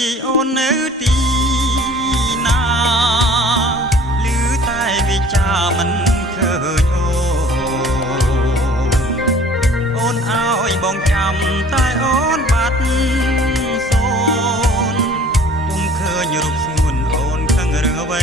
យអូននៅទីណាឮតែវិចាមិនឃើញអូនឲ្យបងចាំតែអូនបាត់សូនពុំឃើញរូបស្ងួនអូនខឹងរឿងអ្វី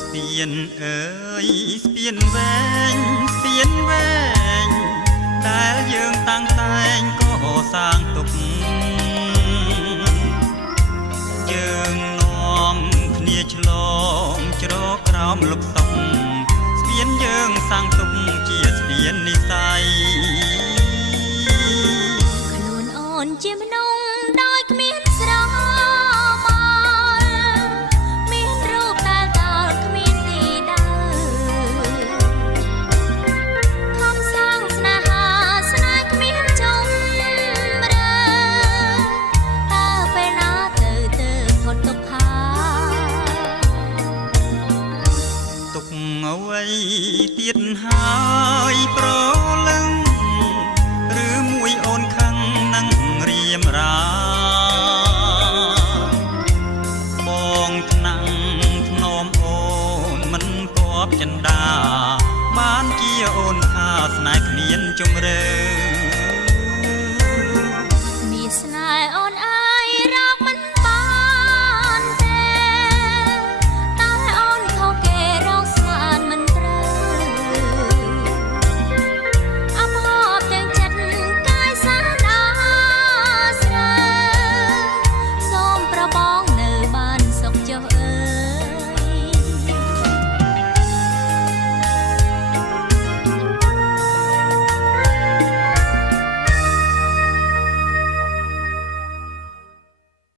ស្ពានអើយស្ពានវែងស្ពានវែងដែលយើងតាំងតែងក៏សាងទុកយើងនាំគ្នាឆ្លងច្រកក្រោមលុបសុកស្ពានយើងសាងទុកជាស្ពាននិស័យខ្លួនអូនជាមនុស្សដោយគ្មានស្រមអ្វីទៀតហើយប្រលឹងឬមួយអូនខឹងនឹងរៀមរាបងថ្នាំងធ្នមអូនមិនគប់ចិន្តាបានជាអូនថាស្នេហ៍គ្មានជំរឿ